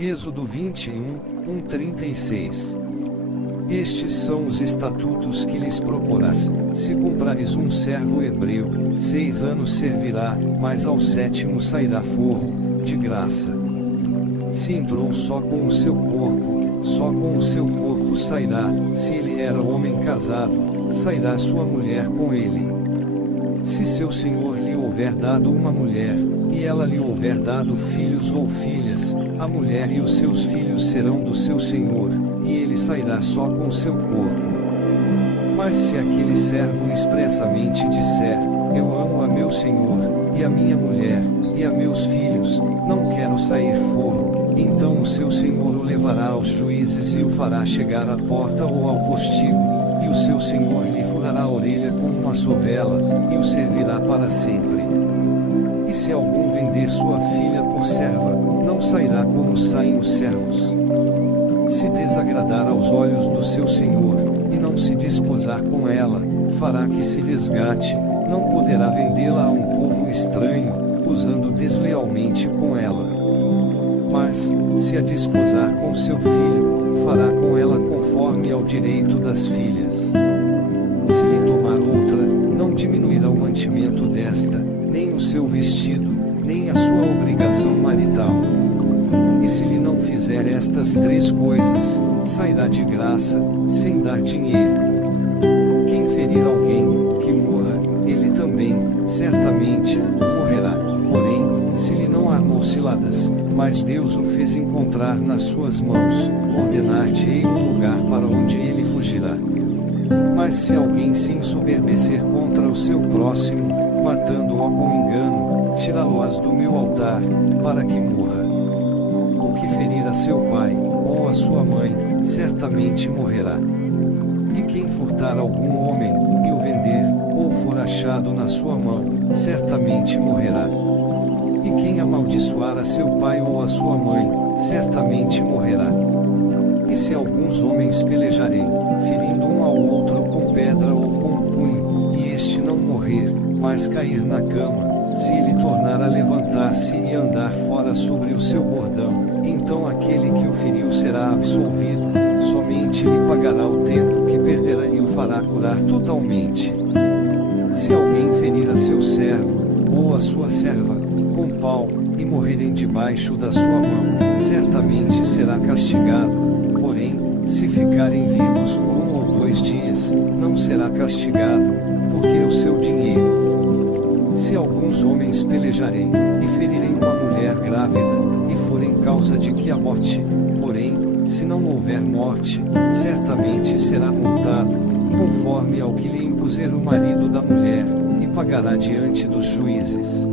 Êxodo 21, 1:36. Estes são os estatutos que lhes proporás: se comprares um servo hebreu, 6 anos servirá, mas ao 7º sairá forro, de graça. Se entrou só com o seu corpo, só com o seu corpo sairá. Se ele era homem casado, sairá sua mulher com ele. Se seu senhor lhe houver dado uma mulher, e ela lhe houver dado filhos ou filhas, a mulher e os seus filhos serão do seu senhor, e ele sairá só com o seu corpo. Mas se aquele servo expressamente disser: eu amo a meu senhor, e a minha mulher, e a meus filhos, não quero sair forro, então o seu senhor o levará aos juízes e o fará chegar à porta ou ao postigo, e o seu senhor lhe furará a orelha com uma sovela, e o servirá para sempre. E se algum vender sua filha por serva, não sairá como saem os servos. Se desagradar aos olhos do seu senhor, e não se desposar com ela, fará que se resgate, não poderá vendê-la a um povo estranho, usando deslealmente com ela. Mas, se a desposar com seu filho, fará com ela conforme ao direito das filhas. Se lhe tomar outra, não diminuirá o mantimento desta, nem o seu vestido, nem a sua obrigação marital. E se lhe não fizer estas 3 coisas, sairá de graça, sem dar dinheiro. Quem ferir alguém, que morra, ele também, certamente, morrerá. Porém, se lhe não armou ciladas, mas Deus o fez encontrar nas suas mãos, ordenar-te-ei um lugar para onde ele fugirá. Mas se alguém se ensoberbecer contra o seu próximo, matando-o com engano, tirá-lo-ás do meu altar, para que morra. O que ferir a seu pai, ou a sua mãe, certamente morrerá. E quem furtar algum homem, e o vender, ou for achado na sua mão, certamente morrerá. E quem amaldiçoar a seu pai ou a sua mãe, certamente morrerá. E se alguns homens pelejarem, ferindo um ao outro com pedra ou com punho, e este não morrer, mas cair na cama, se ele tornar a levantar-se e andar fora sobre o seu bordão, então aquele que o feriu será absolvido, somente lhe pagará o tempo que perderá e o fará curar totalmente. Se alguém ferir a seu servo, ou a sua serva, com pau, e morrerem debaixo da sua mão, certamente será castigado. Porém, se ficarem vivos por 1 ou 2 dias, não será castigado, porque é o seu dinheiro. Se alguns homens pelejarem, e ferirem uma mulher grávida, e forem causa de que aborte, porém, se não houver morte, certamente será multado, conforme ao que lhe impuser o marido da mulher, e pagará diante dos juízes.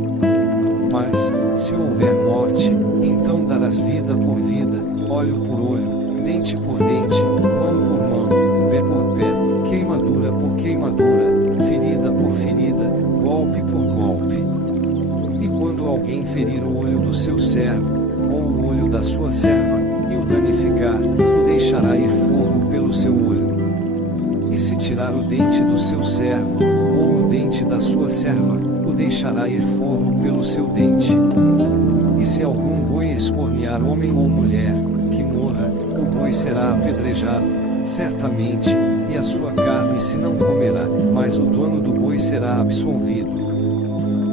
Mas, se houver morte, então darás vida por vida, olho por olho, dente por dente, mão por mão, pé por pé, queimadura por queimadura, ferida por ferida, golpe por golpe. E quando alguém ferir o olho do seu servo, ou o olho da sua serva, e o danificar, o deixará ir forro pelo seu olho. E se tirar o dente do seu servo, ou o dente da sua serva, o deixará ir forro pelo seu dente. E se algum boi escornear homem ou mulher, que morra, o boi será apedrejado, certamente, e a sua carne se não comerá, mas o dono do boi será absolvido.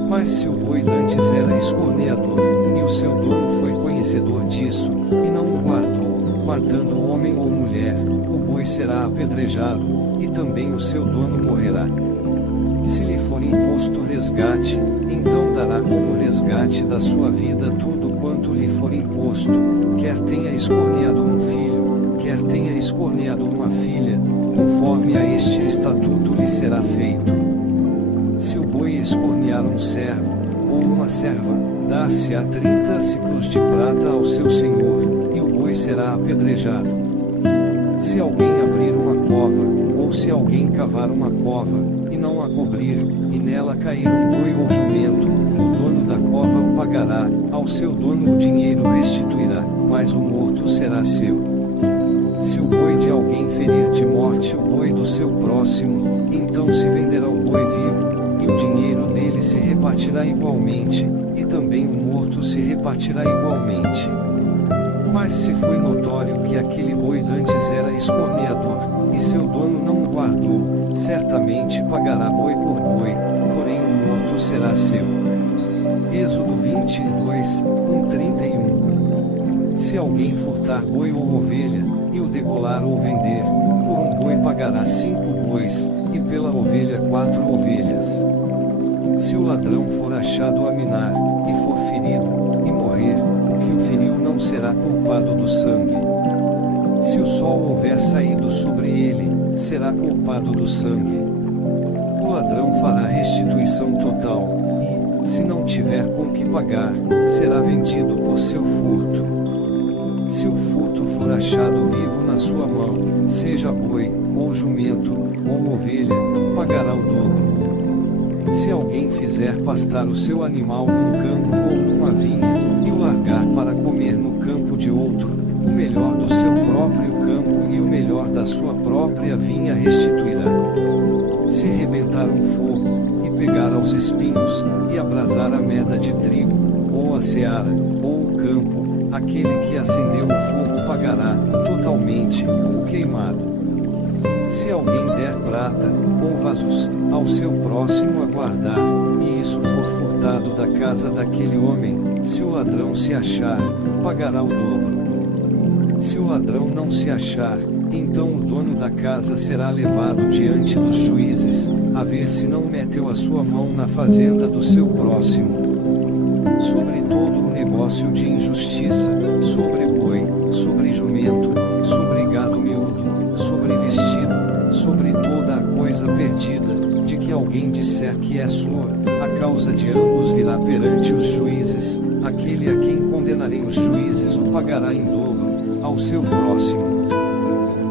Mas se o boi dantes era escorneador, e o seu dono foi conhecedor disso, e não o guardou, matando homem ou mulher, o boi será apedrejado, e também o seu dono morrerá. Se lhe for imposto resgate, então dará como resgate da sua vida tudo quanto lhe for imposto, quer tenha escorneado um filho, quer tenha escorneado uma filha, conforme a este estatuto lhe será feito. Se o boi escornear um servo, ou uma serva, dar-se-á 30 siclos de prata ao seu senhor, e o boi será apedrejado. Se alguém abrir uma cova, ou se alguém cavar uma cova, e não a cobrir, e nela cair um boi ou jumento, o dono da cova o pagará, ao seu dono o dinheiro restituirá, mas o morto será seu. Se o boi de alguém ferir de morte o boi do seu próximo, então se venderá o boi vivo, e o dinheiro dele se repartirá igualmente, e também o morto se repartirá igualmente. Mas se foi notório que aquele boi dantes era escorneador, e seu dono não o guardou, certamente pagará boi por boi, porém o morto será seu. Êxodo 22, 31. Se alguém furtar boi ou ovelha, e o degolar ou vender, por um boi pagará 5 bois, e pela ovelha 4 ovelhas. Se o ladrão for achado a minar, e for ferido, e morrer, o que o feriu não será culpado do sangue. Se o sol houver saído sobre ele, será culpado do sangue. O ladrão fará restituição total, e, se não tiver com que pagar, será vendido por seu furto. Se o furto for achado vivo na sua mão, seja boi, ou jumento, ou ovelha, pagará o dobro. Se alguém fizer pastar o seu animal num campo ou numa vinha, e o largar para comer no campo de outro, o melhor do seu próprio campo e o melhor da sua própria vinha restituirá. Se rebentar um fogo, e pegar aos espinhos, e abrasar a meda de trigo, ou a seara, ou o campo, aquele que acendeu o fogo pagará, totalmente, o queimado. Se alguém der prata, ou vasos, ao seu próximo a guardar, e isso for furtado da casa daquele homem, se o ladrão se achar, pagará o dobro. Se o ladrão não se achar, então o dono da casa será levado diante dos juízes, a ver se não meteu a sua mão na fazenda do seu próximo. Sobre todo o negócio de injustiça, sobre boi, sobre jumento, sobre gado miúdo, sobre vestido, sobre toda a coisa perdida, de que alguém disser que é sua, a causa de ambos virá perante os juízes, aquele a quem condenarem os juízes o pagará em dobro, ao seu próximo.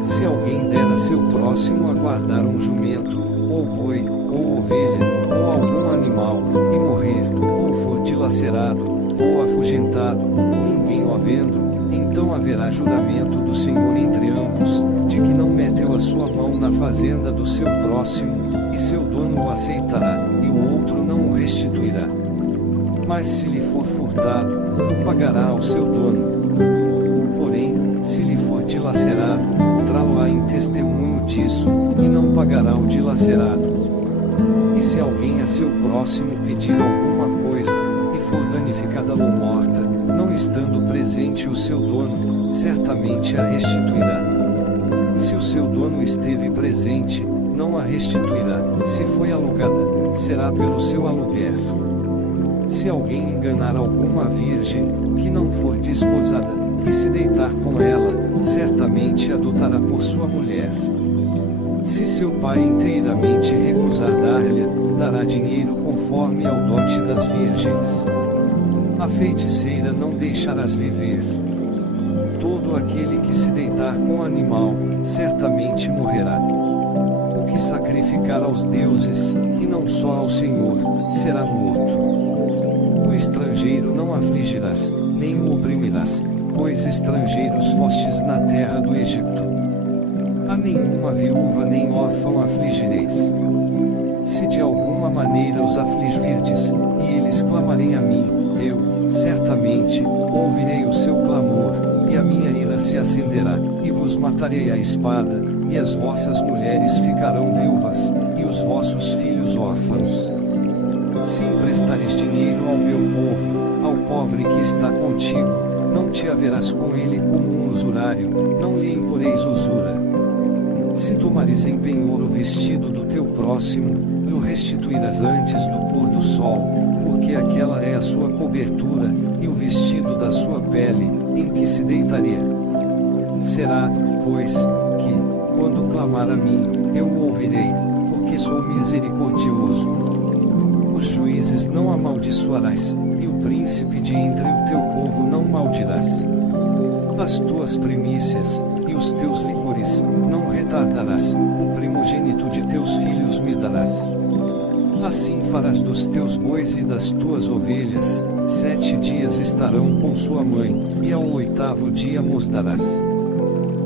Se alguém der a seu próximo a guardar um jumento, ou boi, ou ovelha, ou algum animal, e morrer, ou for dilacerado, ou afugentado, ninguém o havendo, então haverá juramento do Senhor entre ambos, de que não meteu a sua mão na fazenda do seu próximo, e seu dono o aceitará, e o outro não o restituirá. Mas se lhe for furtado, o pagará ao seu dono. Porém, se lhe for dilacerado, trá-lo-á em testemunho disso, e não pagará o dilacerado. E se alguém a seu próximo pedir alguma coisa, e for danificada ou morta, não estando presente o seu dono, certamente a restituirá. Se o seu dono esteve presente, não a restituirá. Se foi alugada, será pelo seu aluguer. Se alguém enganar alguma virgem, que não for desposada, e se deitar com ela, certamente a adotará por sua mulher. Se seu pai inteiramente recusar dar-lhe, dará dinheiro conforme ao dote das virgens. A feiticeira não deixarás viver. Todo aquele que se deitar com animal, certamente morrerá. O que sacrificar aos deuses, e não só ao Senhor, será morto. O estrangeiro não afligirás, nem o oprimirás, pois estrangeiros fostes na terra do Egito. A nenhuma viúva nem órfão afligireis. Se de alguma maneira os afligirdes, e eles clamarem a mim, eu, certamente, ouvirei o seu clamor, e a minha ira se acenderá, e vos matarei à espada, e as vossas mulheres ficarão viúvas, e os vossos filhos órfãos. Se emprestares dinheiro ao meu povo, ao pobre que está contigo, não te haverás com ele como um usurário, não lhe imporeis usura. Se tomares em penhor o vestido do teu próximo, o restituirás antes do pôr do sol, porque aquela é a sua cobertura, e o vestido da sua pele, em que se deitaria. Será, pois, que, quando clamar a mim, eu o ouvirei, porque sou misericordioso. Os juízes não amaldiçoarás, e o príncipe de entre o teu povo não maldirás. As tuas primícias, e os teus licores, não retardarás, o primogênito de teus filhos me darás. Assim farás dos teus bois e das tuas ovelhas, 7 dias estarão com sua mãe, e ao 8º dia mos darás.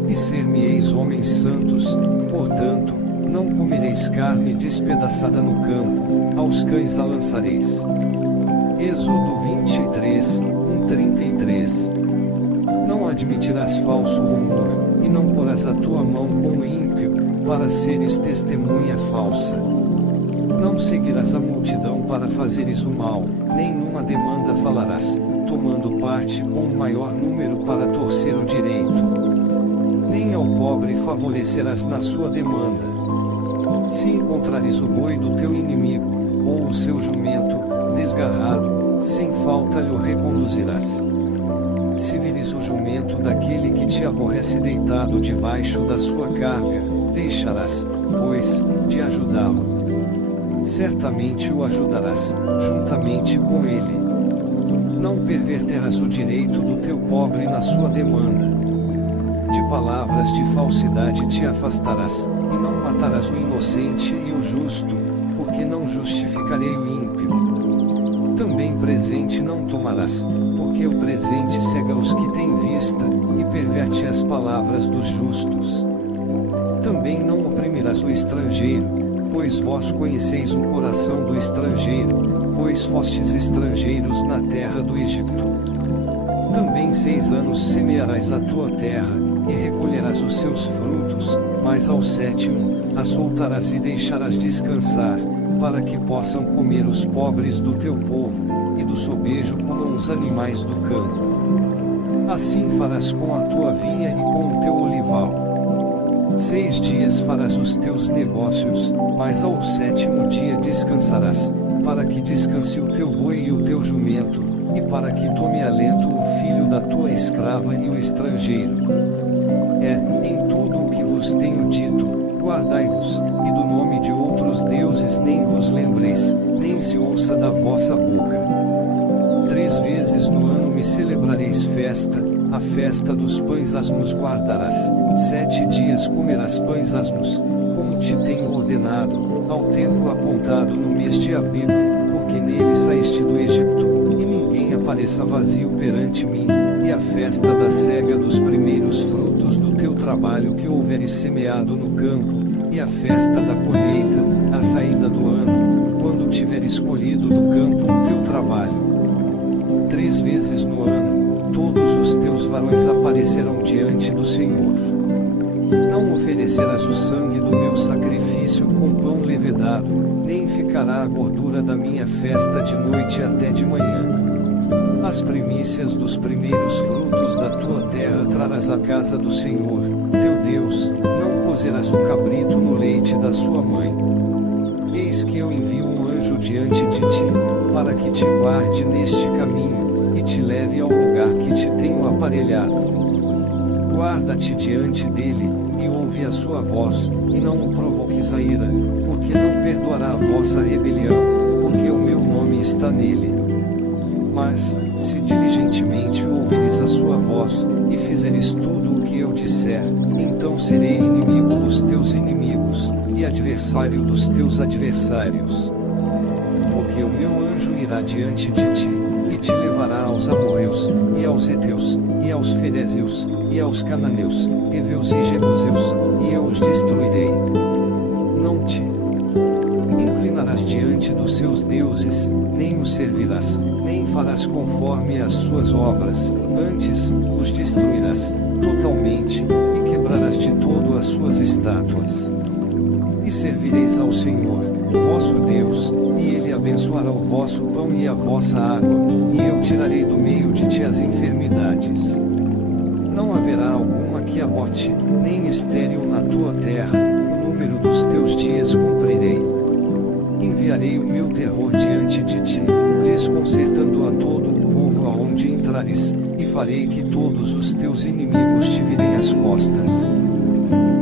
E ser-me-eis homens santos, portanto, não comereis carne despedaçada no campo, aos cães a lançareis. Êxodo 23, 33. Não admitireis a tua mão com o ímpio, para seres testemunha falsa. Não seguirás a multidão para fazeres o mal, nenhuma demanda falarás, tomando parte com o maior número para torcer o direito. Nem ao pobre favorecerás na sua demanda. Se encontrares o boi do teu inimigo, ou o seu jumento, desgarrado, sem falta lhe o reconduzirás. Se vires o jumento daquele que te aborrece deitado debaixo da sua carga, deixarás, pois, de ajudá-lo. Certamente o ajudarás, juntamente com ele. Não perverterás o direito do teu pobre na sua demanda. De palavras de falsidade te afastarás, e não matarás o inocente e o justo, porque não justificarei o ímpio. Também presente não tomarás, porque o presente cega os que têm vista, e perverte as palavras dos justos. Também não oprimirás o estrangeiro, pois vós conheceis o coração do estrangeiro, pois fostes estrangeiros na terra do Egito. Também 6 anos semearás a tua terra, e recolherás os seus frutos, mas ao 7º, a soltarás e deixarás descansar, para que possam comer os pobres do teu povo, e do sobejo comam os animais do campo. Assim farás com a tua vinha e com o teu olival. 6 dias farás os teus negócios, mas ao 7º dia descansarás, para que descanse o teu boi e o teu jumento, e para que tome alento o filho da tua escrava e o estrangeiro. Em tudo o que vos tenho dito, guardai-vos, e do nome de outros deuses nem vos lembreis, nem se ouça da vossa boca. 3 vezes no ano me celebrareis festa, a festa dos pães asmos guardarás, 7 dias comerás pães asmos, como te tenho ordenado, ao tempo apontado no mês de Abib, porque nele saíste do Egito, e ninguém apareça vazio perante mim, e a festa da cega dos primeiros frutos do teu trabalho que houveres semeado no campo, e a festa da colheita, a saída do ano, quando tiveres colhido do campo o teu trabalho. 3 vezes no ano, todos os teus varões aparecerão diante do Senhor. Não oferecerás o sangue do meu sacrifício com pão levedado, nem ficará a gordura da minha festa de noite até de manhã. As primícias dos primeiros frutos da tua terra trarás à casa do Senhor, teu Deus, não cozerás o cabrito no leite da sua mãe. Eis que eu envio um anjo diante de ti, para que te guarde neste caminho, e te leve ao lugar que te tenho aparelhado. Guarda-te diante dele, e ouve a sua voz, e não o provoques a ira, porque não perdoará a vossa rebelião, porque o meu nome está nele. Mas, se diligentemente ouvires a sua voz, e fizeres tudo o que eu disser, então serei inimigo dos teus inimigos, e adversário dos teus adversários. Porque o meu anjo irá diante de ti, e te levará aos amorreus, e aos heteus, e aos ferezeus, e aos cananeus, heveus e jebuseus, e eu os destruirei. Não te inclinarás diante dos seus deuses, nem os servirás, nem farás conforme as suas obras, antes, os destruirás, totalmente, e quebrarás de todo as suas estátuas. E servireis ao Senhor, vosso Deus, e Ele abençoará o vosso pão e a vossa água, e eu tirarei do meio de ti as enfermidades. Não haverá alguma que aborte, nem estéril na tua terra, o número dos teus dias cumprirei. Enviarei o meu terror diante de ti, desconcertando a todo o povo aonde entrares, e farei que todos os teus inimigos te virem as costas.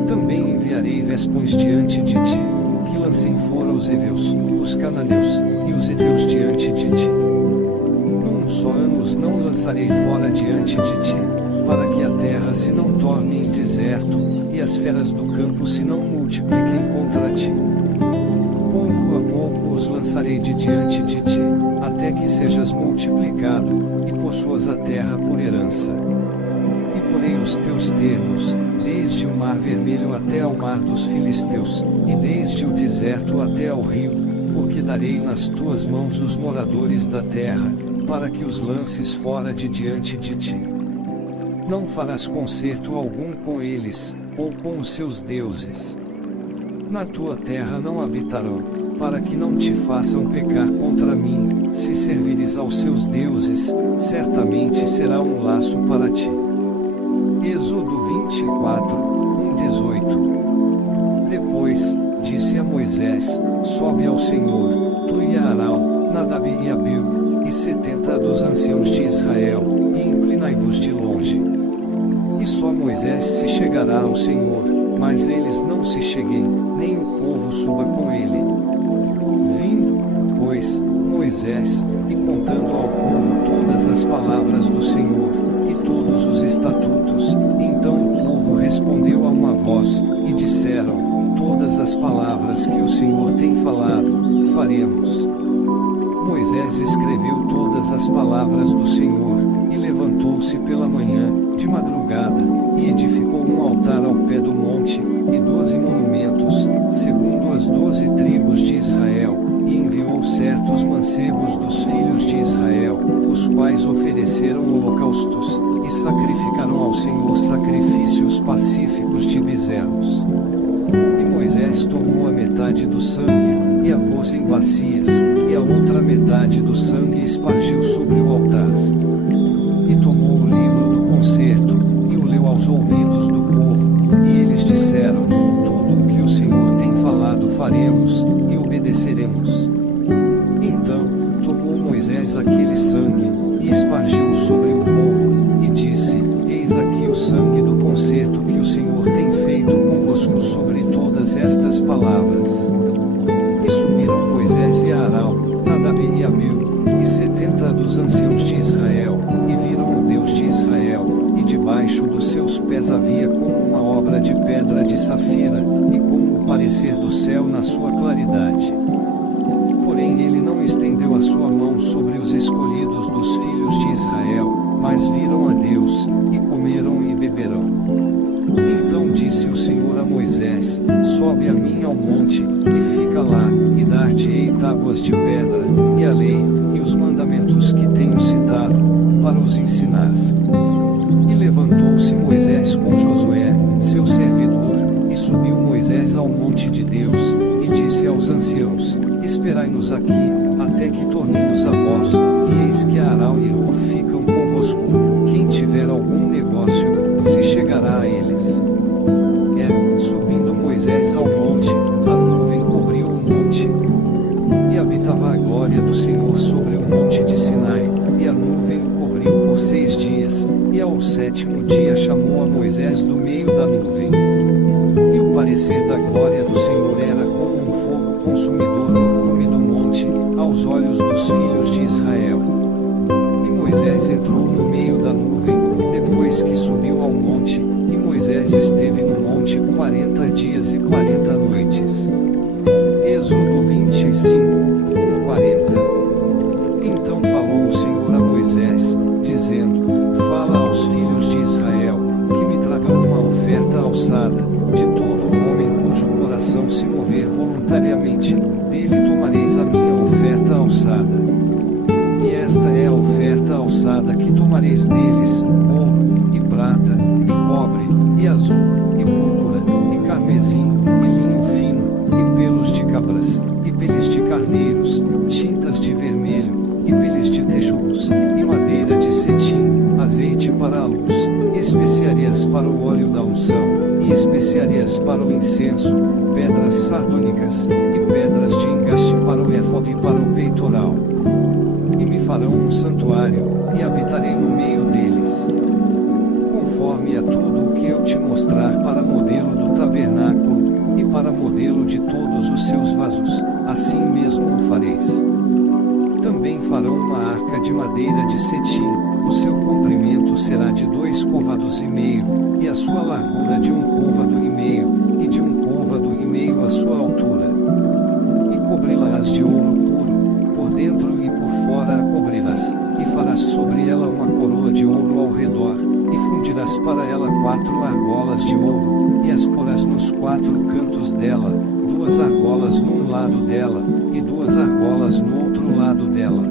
Também enviarei vespões diante de ti, que lancem fora os heveus, os cananeus, e os heteus diante de ti. Num só ano os não lançarei fora diante de ti, para que a terra se não torne em deserto, e as feras do campo se não multipliquem contra ti. Pouco a pouco os lançarei de diante de ti, até que sejas multiplicado, e possuas a terra por herança. E porei os teus termos, desde o mar vermelho até ao mar dos filisteus, e desde o deserto até ao rio, porque darei nas tuas mãos os moradores da terra, para que os lances fora de diante de ti. Não farás concerto algum com eles, ou com os seus deuses. Na tua terra não habitarão, para que não te façam pecar contra mim. Se servires aos seus deuses, certamente será um laço para ti. Êxodo 24, 1-18. Depois, disse a Moisés: sobe ao Senhor, tu e Arão, Nadab e Abiú, e 70 dos anciãos de Israel, e inclinai-vos de longe. E só Moisés se chegará ao Senhor, mas eles não se cheguem, nem o povo suba com ele. Vindo, pois, Moisés, e contando ao povo todas as palavras do Senhor, e todos os estatutos, então o povo respondeu a uma voz, e disseram: todas as palavras que o Senhor tem falado, faremos. Moisés escreveu todas as palavras do Senhor, e levantou-se pela manhã, de madrugada, e edificou um altar ao pé do monte, e 12 monumentos, segundo as 12 tribos de Israel, e enviou certos mancebos dos filhos de Israel, os quais ofereceram holocaustos, e sacrificaram ao Senhor sacrifícios pacíficos de bezerros. E Moisés tomou a metade do sangue, e a pôs em bacias, e a outra metade do sangue espargiu sobre o altar. E tomou o livro do concerto, e o leu aos ouvidos do povo, e eles disseram: tudo o que o Senhor tem falado faremos, e obedeceremos. Então, tomou Moisés aquele sangue, e espargiu sobre o povo, e disse: eis aqui o sangue do concerto que o Senhor tem feito convosco sobre todas estas palavras. E subiram Moisés e Arão, Nadab e Abiú, e 70 dos anciãos de Israel, e viram o Deus de Israel, e debaixo dos seus pés havia como uma obra de pedra de safira, e como o parecer do céu na sua claridade. Porém ele não estendeu a sua mão sobre os escolhidos dos filhos de Israel, mas viram a Deus, e comeram e beberão. Então disse o Senhor a Moisés: sobe a mim ao monte, e fica lá, e dar-te-ei tábuas de pedra, e a lei, e os mandamentos que tenho citado, para os ensinar. E levantou-se Moisés com Josué, seu servidor, e subiu Moisés ao monte de Deus, e disse aos anciãos: esperai-nos aqui, até que tornemos a vós, e eis que Arão e Hur ficam convosco. Quem tiver algum negócio, se chegará a eles. Subindo Moisés ao monte, a nuvem cobriu o monte. E habitava a glória do Senhor sobre o monte de Sinai, e a nuvem o cobriu por 6 dias, e ao 7º dia chamou a Moisés do meio da nuvem. E o parecer da glória do Senhor era como um fogo consumidor no cume do monte, aos olhos dos filhos de Israel. E Moisés entrou no meio da nuvem, depois que subiu ao monte, e Moisés esteve no monte 40 dias e 40 noites. Êxodo 25, 40. Então falou o Senhor a Moisés, dizendo: fala aos filhos de Israel, que me tragam uma oferta alçada, de todo homem cujo coração se mover voluntariamente, dele tomareis a minha oferta alçada. E esta é a oferta alçada que tomareis deles: ouro, e prata, e cobre, e azul, e púrpura, e carmesim, e linho fino, e pelos de cabras, e peles de carneiros, tintas de vermelho, e peles de texugos, e madeira de cetim, azeite para a luz, especiarias para o óleo da unção, e especiarias para o incenso, pedras sardônicas, e pedras de engaste para o éfode e para o peitoral. E me farão um santuário, e habitarei no meio deles. Conforme a tudo o que eu te mostrar para modelo do tabernáculo, e para modelo de todos os seus vasos, assim mesmo o fareis. Também farão uma arca de madeira de cetim, o seu comprimento será de 2 côvados e meio, e a sua largura de 1 côvado e meio, e de 1 côvado e meio a sua altura. E cobri-las de ouro puro, por dentro e por fora a cobrirás, e farás sobre ela uma coroa de ouro ao redor, e fundirás para ela 4 argolas de ouro, e as porás nos 4 cantos dela, 2 argolas num lado dela, e 2 argolas no outro um lado dela.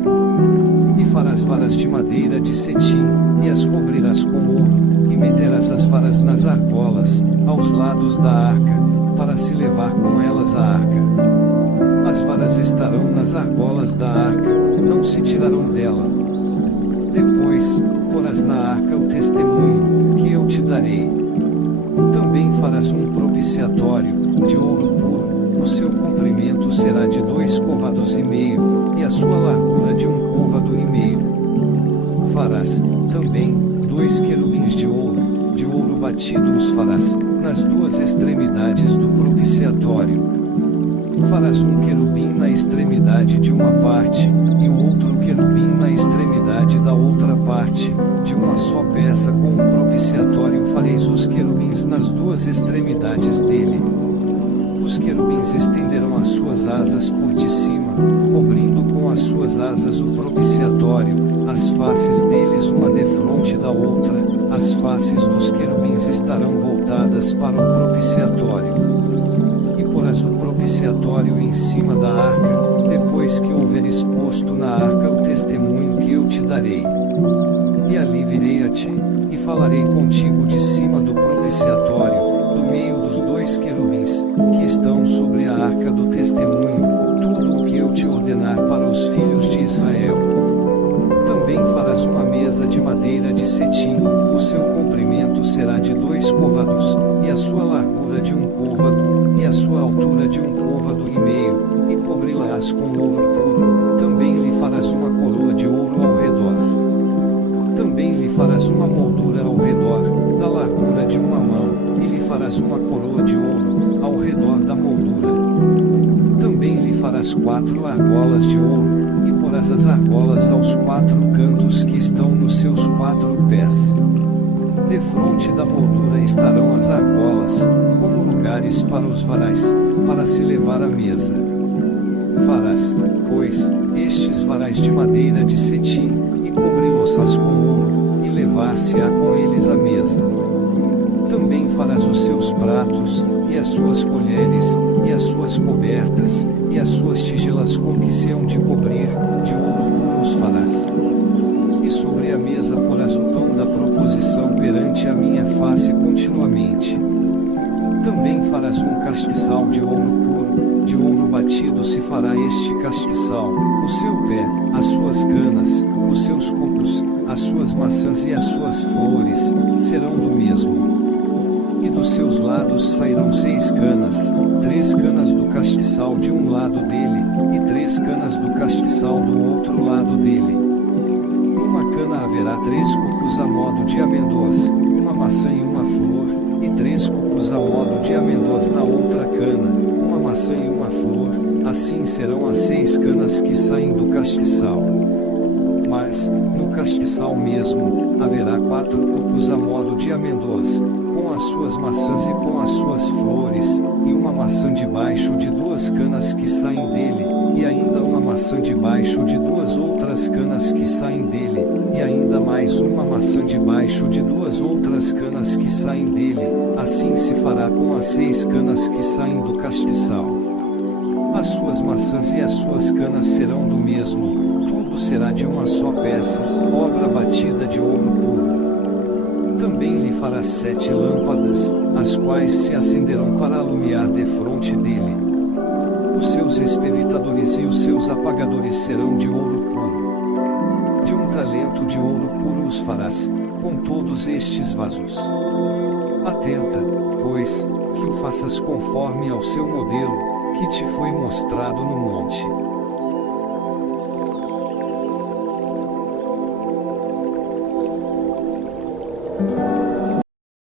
E farás varas de madeira de cetim, e as cobrirás com ouro, e meterás as varas nas argolas, aos lados da arca, para se levar com elas a arca. As varas estarão nas argolas da arca, não se tirarão dela. Depois, porás na arca o testemunho, que eu te darei. Também farás um propiciatório, de ouro puro, o seu comprimento será de 2 côvados e meio, e a sua largura de 1 côvado e meio. Farás, também, 2 querubins de ouro batido os farás, nas 2 extremidades do propiciatório. Farás um querubim na extremidade de uma parte, e o outro querubim na extremidade da outra parte, de uma só peça com o propiciatório fareis os querubins nas 2 extremidades dele. Os querubins estenderão as suas asas por de cima, cobrindo com as suas asas o propiciatório, as faces deles uma defronte da outra, as faces dos querubins estarão voltadas para o propiciatório. E porás o propiciatório em cima da arca, depois que houveres posto na arca o testemunho que eu te darei. E ali virei a ti, e falarei contigo de cima do propiciatório, do meio dos 2 querubins, que estão sobre a arca do testemunho, tudo o que eu te ordenar para os filhos de Israel. Também farás uma mesa de madeira de cetim, o seu comprimento será de 2 côvados, e a sua largura de 1 côvado, e a sua altura de 1 côvado e meio, e cobri-la-ás com ouro puro. Também lhe farás uma coroa de ouro ao redor. Também lhe farás uma moldura ao redor, da largura de 1 mão, e lhe farás uma coroa de ouro, ao redor da moldura. Também lhe farás 4 argolas de ouro, e porás as argolas aos 4 cantos que estão nos seus 4 pés. Defronte da moldura estarão as argolas, como lugares para os varais, para se levar à mesa. Farás, pois, estes varais de madeira de cetim, e cobri-los-ás com ouro, e levar-se-á com eles à mesa. Também farás os seus pratos, e as suas colheres, e as suas cobertas, e as suas tigelas com que se hão de cobrir, de ouro puro os farás. E sobre a mesa porás o pão da proposição perante a minha face continuamente. Também farás um castiçal de ouro puro, de ouro batido se fará este castiçal, o seu pé, as suas canas, os seus copos, as suas maçãs e as suas flores, serão do mesmo. E dos seus lados sairão 6 canas, 3 canas do castiçal de um lado dele, e 3 canas do castiçal do outro lado dele. Numa cana haverá 3 copos a modo de amêndoas, uma maçã e uma flor, e 3 copos a modo de amêndoas na outra cana, uma maçã e uma flor, assim serão as 6 canas que saem do castiçal. Mas, no castiçal mesmo, haverá 4 copos a modo de amêndoas, com as suas maçãs e com as suas flores, e uma maçã debaixo de 2 canas que saem dele, e ainda uma maçã debaixo de 2 outras canas que saem dele, e ainda mais uma maçã debaixo de 2 outras canas que saem dele, assim se fará com as 6 canas que saem do castiçal. As suas maçãs e as suas canas serão do mesmo, tudo será de uma só peça, obra batida de ouro puro. Também lhe farás 7 lâmpadas, as quais se acenderão para alumiar defronte dele. Os seus espevitadores e os seus apagadores serão de ouro puro. De 1 talento de ouro puro os farás, com todos estes vasos. Atenta, pois, que o faças conforme ao seu modelo, que te foi mostrado no monte.